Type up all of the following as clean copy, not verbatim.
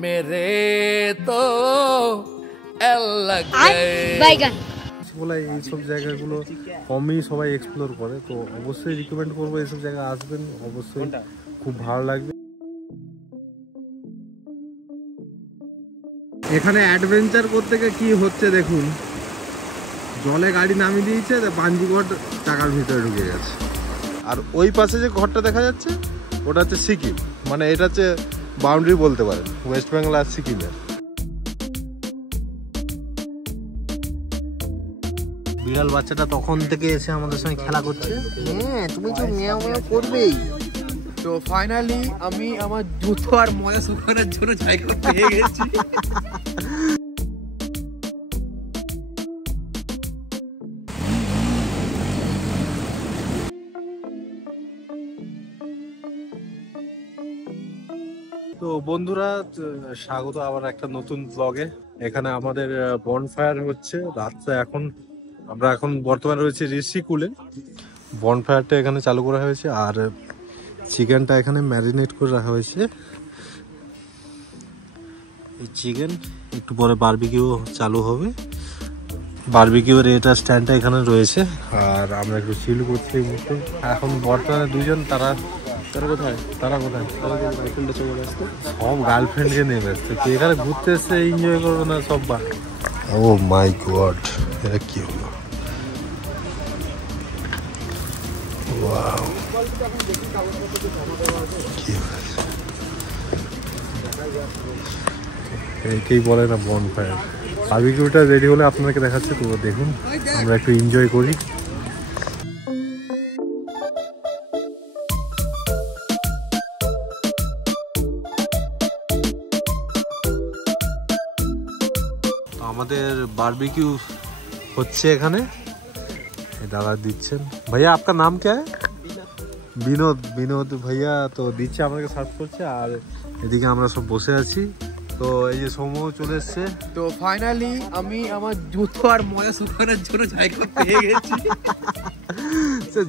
मेरे तो लग गए বলে এইসব জায়গাগুলো কমই সবাই এক্সপ্লোর করে, তো অবশ্যই রিকমেন্ড করবো এইসব জায়গা আসবেন, অবশ্যই খুব ভালো লাগবে। এখানে অ্যাডভেঞ্চার করতে গিয়ে কি হচ্ছে দেখুন, জলে গাড়ি নামিয়ে দিয়েছে, বাঞ্জিঘট টাকার ভিতরে ঢুকে গেছে। আর ওই পাশে যে ঘরটা দেখা যাচ্ছে ওটা হচ্ছে সিকিম, মানে এটা হচ্ছে বাউন্ডারি বলতে পারেন ওয়েস্ট বেঙ্গল আর সিকিমের। বিড়াল বাচ্চাটা তখন থেকে এসে আমাদের সঙ্গে খেলা করছে। হ্যাঁ, তুমি তো মিয়াও মিয়াও করবেই। তো ফাইনালি আমি আমার জুতো আর মজা শুকানোর জন্য জায়গা পেয়ে গেছি। তো বন্ধুরা, স্বাগত আবার একটা নতুন ব্লগে। এখানে আমাদের বনফায়ার হচ্ছে রাত্রে। আমরা এখন বর্তমানে রয়েছে ঋষিকুলে। বনফায়ারটা এখানে চালু করা হয়েছে আর চিকেনটা এখানে ম্যারিনেট করে রাখা হয়েছে। এই চিকেন একটু পরে বারবিকিউ চালু হবে। বারবিকিউর এটা স্ট্যান্ডটা এখানে রয়েছে আর আমরা একটু চিল করছি এই মুহূর্তে। এখন বর্তমানে দুজন তারা কোথায় সব গার্লফ্রেন্ডকে নিয়ে ব্যস্ত। এখানে ঘুরতে এসে এনজয় করবো না সব? ও মাই গড, এটা কি হলো? একেই বলে না বনফায়ার। বারবিকিউটা রেডি হলে আপনাকে দেখাচ্ছে, তো দেখুন আমরা একটু এনজয় করি। আমাদের বারবিকিউ হচ্ছে এখানে, দাদা দিচ্ছেন। ভাইয়া আপনার নাম কে? বিনোদ ভাইয়া তো দিচ্ছে, আমাদেরকে সার্ভ করছে। আর এদিকে আমরা সব বসে আছি। তো এই যে সৌম্য চলে এসছে। তো ফাইনালি আমি আমার জুতো আর মজা শুকানোর জন্য জায়গা পেয়ে গেছি।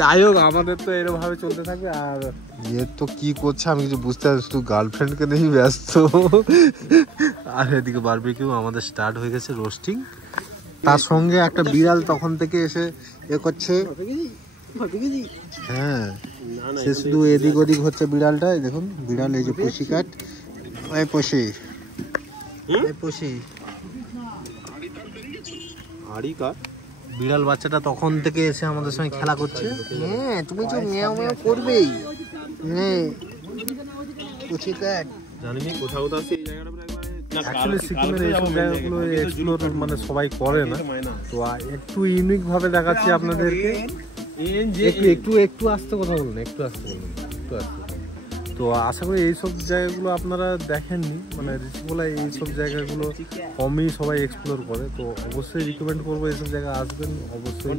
যাই হোক, আমাদের তো এরকম ভাবে চলতে থাকবে। আর ইয়ে তো কি করছে আমি কিছু বুঝতে পারছি, তুই গার্লফ্রেন্ডকে নিয়ে ব্যস্ত। আর এদিকে বারবিকিউ আমাদের স্টার্ট হয়ে গেছে, রোস্টিং। তার সঙ্গে একটা বিড়াল তখন থেকে এসে এ করছে। হ্যাঁ, সে শুধু এদিক ওদিক হচ্ছে বিড়ালটা। দেখুন বিড়াল, এই যে পুষিকাট, ওই পুষি বিড়াল বাচ্চাটা তখন থেকে এসে আমাদের সঙ্গে খেলা করছে। হ্যাঁ, তুমি তো মিয়াও মিয়াও করবেই। হ্যাঁ, পুষিকাট জানিনি কোথাও আছে এই জায়গাটা। অ্যাকচুয়ালি সিকিমের এইসব জায়গাগুলো এক্সপ্লোর মানে সবাই করে না, তো একটু ইউনিক ভাবে দেখাচ্ছি আপনাদেরকে। একটু আস্তে কথা বলুন, একটু আস্তে। তো আশা করি এইসব জায়গাগুলো আপনারা দেখেননি, মানে ঋষিকোলায় এইসব জায়গাগুলো কমই সবাই এক্সপ্লোর করে, তো অবশ্যই রিকমেন্ড করবো এইসব জায়গা আসবেন, অবশ্যই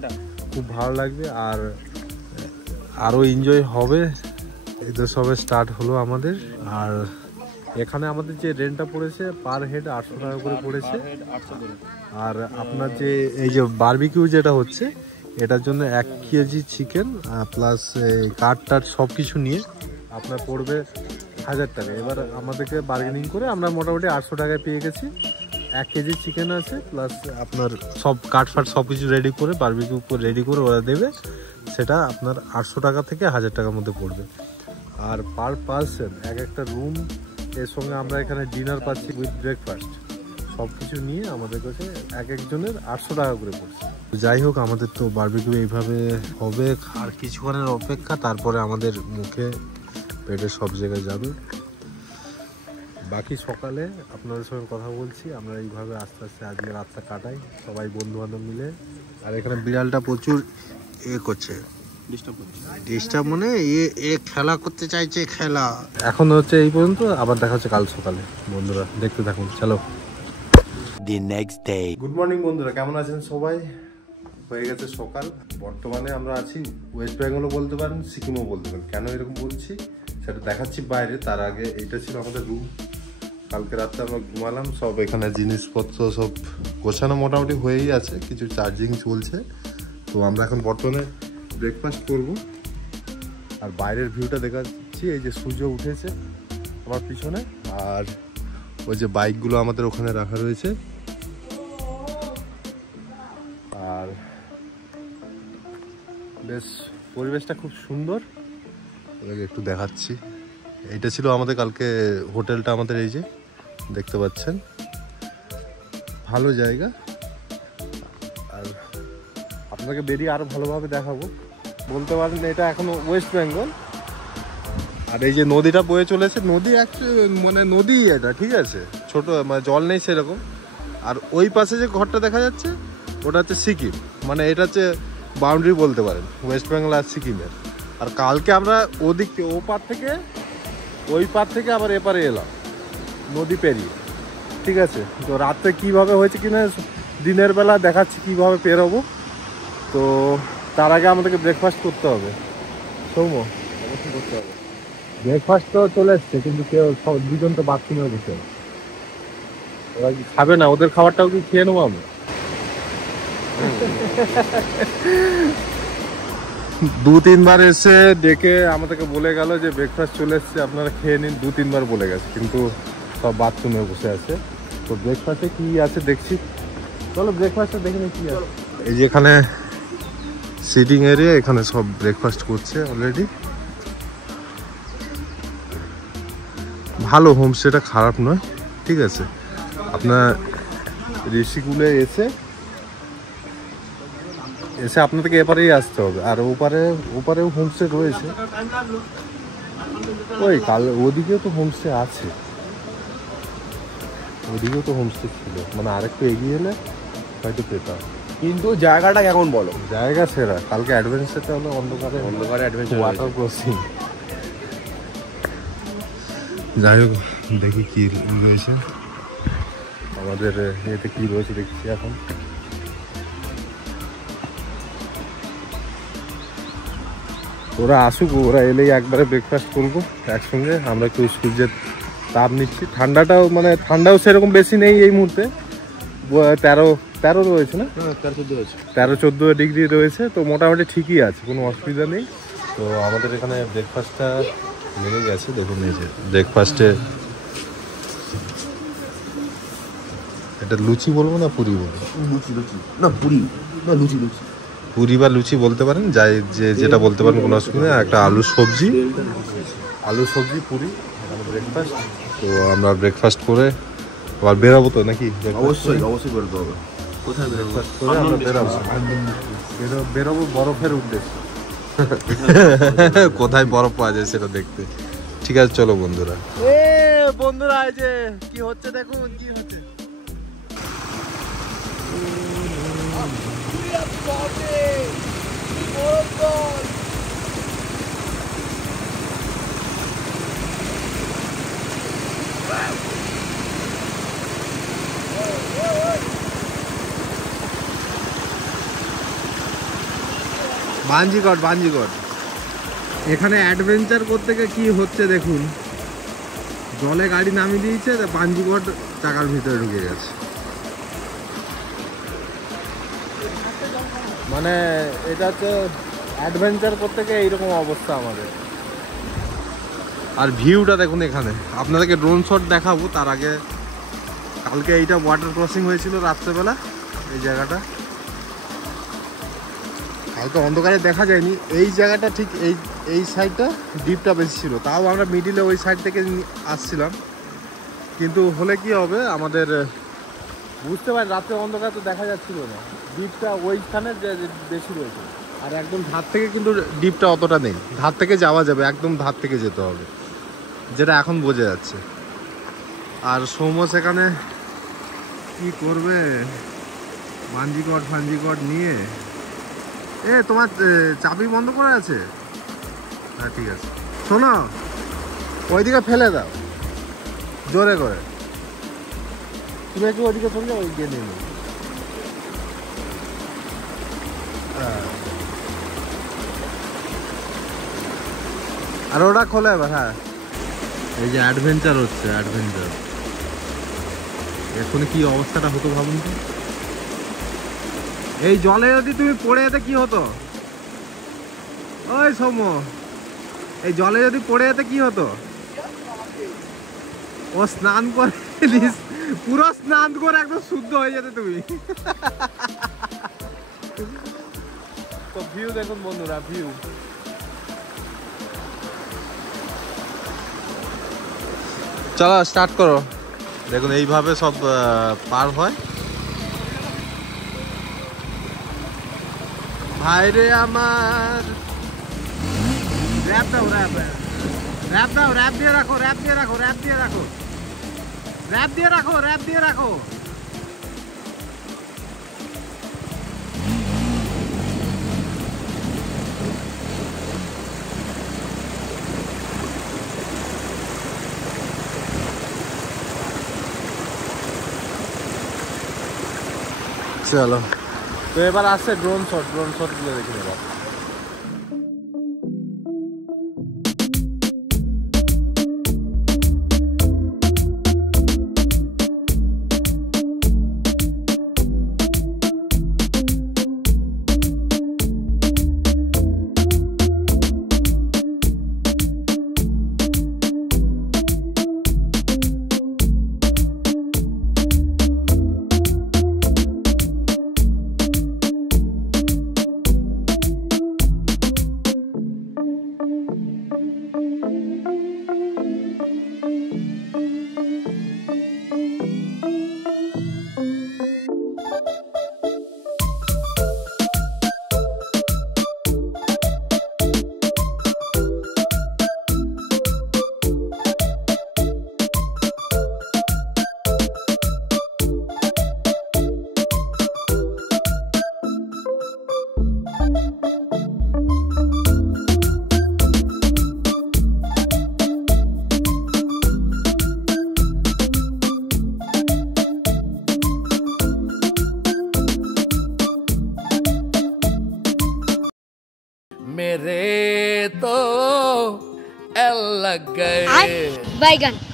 খুব ভালো লাগবে আর আরও এনজয় হবে। এই তো সবে স্টার্ট হলো আমাদের। আর এখানে আমাদের যে রেন্টটা পড়েছে পার হেড 800 টাকা করে পড়েছে। আর আপনার যে এই যে বারবিকিউ যেটা হচ্ছে, এটার জন্য 1 কেজি চিকেন প্লাস কাঠ টাট সব কিছু নিয়ে আপনার পড়বে 1000 টাকা। এবার আমাদেরকে বার্গেনিং করে আমরা মোটামুটি 800 টাকায় পেয়ে গেছি। 1 কেজি চিকেন আছে প্লাস আপনার সব কাঠ ফাট সব কিছু রেডি করে বারবিকিউ রেডি করে ওরা দেবে, সেটা আপনার 800 টাকা থেকে 1000 টাকার মধ্যে পড়বে। আর পার পার্সন একটা রুম, এর সঙ্গে আমরা এখানে ডিনার পাচ্ছি উইথ ব্রেকফাস্ট, সব কিছু নিয়ে আমাদের কাছে একজনের 800 টাকা করে পড়ছে। যাই হোক, আমাদের তো বারবিকিউ এইভাবে হবে আর কিছুক্ষণের অপেক্ষা, তারপরে আমাদের মুখে পেটে সব জায়গায় যাবে। বাকি সকালে আপনাদের সঙ্গে কথা বলছি। আমরা এইভাবে আস্তে আস্তে আজকে রাতটা কাটাই সবাই বন্ধু বান্ধব মিলে। আর এখানে বিড়ালটা প্রচুর করছে, ডিস্টার্ব মানে খেলা করতে চাইছে, খেলা। এখন হচ্ছে এই পর্যন্ত, আবার দেখা হচ্ছে কাল সকালে। বন্ধুরা দেখতে থাকুন, চলো। গুড মর্নিং বন্ধুরা, কেমন আছেন সবাই? হয়ে গেছে সকাল। বর্তমানে আমরা আছি ওয়েস্ট বেঙ্গলও বলতে পারেন, সিকিমও বলতে পারেন। কেন এরকম বলছি সেটা দেখাচ্ছি বাইরে। তার আগে এইটা ছিল আমাদের রুম। কালকে রাত্রে আমরা ঘুমালাম, সব এখানে জিনিসপত্র সব গোছানো মোটামুটি হয়েই আছে, কিছু চার্জিং চলছে। তো আমরা এখন বর্তমানে ব্রেকফাস্ট করব। আর বাইরের ভিউটা দেখাচ্ছি, এই যে সূর্য উঠেছে আমার পিছনে, আর ওই যে বাইকগুলো আমাদের ওখানে রাখা রয়েছে। আর বেশ পরিবেশটা খুব সুন্দর, ওদেরকে একটু দেখাচ্ছি। এইটা ছিল আমাদের কালকে হোটেলটা, আমাদের এই যে দেখতে পাচ্ছেন, ভালো জায়গা। আর আপনাকে বেরিয়ে আরো ভালোভাবে দেখাবো, বলতে পারেন এটা এখনো ওয়েস্ট বেঙ্গল। আর এই যে নদীটা বয়ে চলেছে, নদী মানে নদী এটা, ঠিক আছে, ছোট মানে জল নেই সেরকম। আর ওই পাশে যে ঘরটা দেখা যাচ্ছে ওটা হচ্ছে সিকিম, মানে এটা হচ্ছে বাউন্ডারি বলতে পারেন ওয়েস্ট বেঙ্গল আর সিকিমের। আর কালকে আমরা ওদিক ও পার থেকে ওই পার থেকে আবার এপারে এলাম নদী পেরিয়ে, ঠিক আছে। তো রাত্রে কীভাবে হয়েছে কিনা দিনের বেলা দেখাচ্ছি কীভাবে পেরোবো। তো তার আগে আমাদেরকে ব্রেকফাস্ট করতে হবে। সৌম্য, অবশ্যই করতে হবে। ব্রেকফাস্ট তো চলে এসছে, কিন্তু কেউ দুজন তো বাথরুমে বসে, ওরা কি খাবে না? ওদের খাবারটাও কি খেয়ে নেবো আমি? 2-3 বার এসে ডেকে আমাদেরকে বলে গেল যে ব্রেকফাস্ট চলে এসছে, আপনারা খেয়ে নিন। 2-3 বার বলে গেছে, কিন্তু সব বাথরুমে বসে আছে। তো ব্রেকফাস্টে কি আছে দেখছি, চলো ব্রেকফাস্টে দেখে নিই কি আছে। এই যে এখানে সিটিং এরিয়া, এখানে সব ব্রেকফাস্ট করছে অলরেডি। ভালো হোমস্টেটা, খারাপ নয়, ঠিক আছে। আপনার ঋষিকুলে এসে আপনাদেরকে এপারেই আসতে হবে। আর ওপারেও হোমস্টে রয়েছে, ওই ওদিকেও তো হোমস্টে আছে, ওদিকেও তো হোমস্টে ছিল, মানে আরেকটু এগিয়ে এলে হয়তো পেতাম। কিন্তু জায়গাটা কেমন বলো? জায়গা সেরা। কালকে অ্যাডভেঞ্চারটা হলো অন্ধকারে অ্যাডভেঞ্চার, ওয়াটার ক্রসিং। যাই হোক, দেখি কি রয়েছে আমাদের এতে, কি রয়েছে দেখছি এখন। ওরা আসুক, ওরা এলেই একবারে ব্রেকফাস্ট করবো একসঙ্গে। আমরা একটু সূর্যের তাপ নিচ্ছি, ঠান্ডাও সেরকম বেশি নেই এই মুহূর্তে। 13 রয়েছে না? 13-14 ডিগ্রি রয়েছে, তো মোটামুটি ঠিকই আছে, কোনো অসুবিধা নেই। তো আমাদের এখানে ব্রেকফাস্টটা লেগে গেছে, দেখুন এই যে ব্রেকফাস্টে এটা লুচি বলবো না পুরি বলবো? পুরি বা লুচি বলতে পারেন, যাই যেটা বলতে পারেন, কোনো অসুবিধা নেই। একটা আলু সবজি পুরি ব্রেকফাস্ট। তো আমরা ব্রেকফাস্ট করে আবার বেরাবো তো নাকি? অবশ্যই বেরোতে হবে। কোথায় ব্রেকফাস্ট করে আমরা বেরোবো বরফের উদ্দেশ্যে। কোথায় বরফ পাওয়া যায় সেটা দেখতে। ঠিক আছে, চলো বন্ধুরা। বন্ধুরা, এই যে কি হচ্ছে দেখুন, কি হচ্ছে। বাঞ্জিগড় এখানে অ্যাডভেঞ্চার করতে গিয়ে কি হচ্ছে দেখুন, জলে গাড়ি নামিয়ে দিয়েছে, বাঞ্জিগড় চাকার ভিতরে ঢুকে গেছে। মানে এটা হচ্ছে অ্যাডভেঞ্চার করতে গিয়ে এইরকম অবস্থা আমাদের। আর ভিউটা দেখুন এখানে, আপনাদেরকে ড্রোন শট দেখাবো। তার আগে কালকে এইটা ওয়াটার ক্রসিং হয়েছিল রাত্রেবেলা, এই জায়গাটা কালকে অন্ধকারে দেখা যায়নি। এই জায়গাটা ঠিক এই সাইডটা ডিপটা বেশি ছিল, তাও আমরা মিডিলে ওই সাইড থেকে আসছিলাম। কিন্তু হলে কি হবে, আমাদের বুঝতে পারি রাত্রে অন্ধকার তো দেখা যাচ্ছিল না, ডিপটা ওইখানে বেশি রয়েছে। আর একদম ধার থেকে কিন্তু ডিপটা অতটা নেই, ধার থেকে যাওয়া যাবে, একদম ধার থেকে যেতে হবে, যেটা এখন বোঝা যাচ্ছে। আর সৌম্য সেখানে কি করবে, বাঞ্জিগড় নিয়ে। তোমার চাবি বন্ধ করা আছে? হ্যাঁ ঠিক আছে, শোনো ওইদিকে ফেলে দাও জোরে করে, তুমি একটু ওইদিকে চলে যাও, গিয়ে নিয়ে নাও। আর ওটা খোলে এবার। হ্যাঁ, এই যে অ্যাডভেঞ্চার হচ্ছে, এখন কি অবস্থাটা হতো ভাবুন তো। এই জলে যদি তুমি পড়ে যেতে কি হতো? ওই সৌম্য, এই জলে যদি পড়ে যেতে কি হতো? ও স্নান করে পুরো স্নান করে একদম শুদ্ধ হয়ে যেতে তুমি। তো ভিউ দেখুন বন্ধুরা, ভিউ চলো স্টার্ট করো। দেখুন এইভাবে সব পার হয়। ভাইরে আমার, র্যাপ দাও, র্যাপ র্যাপ দাও, র্যাপ দিয়ে রাখো, র্যাপ দিয়ে রাখো, র্যাপ দিয়ে রাখো, র্যাপ দিয়ে রাখো, র্যাপ দিয়ে রাখো। চলো, তো এবার আসছে ড্রোন শট, ড্রোন শট গুলো দেখে নেব। मेरे तो एल लग गए बैगन।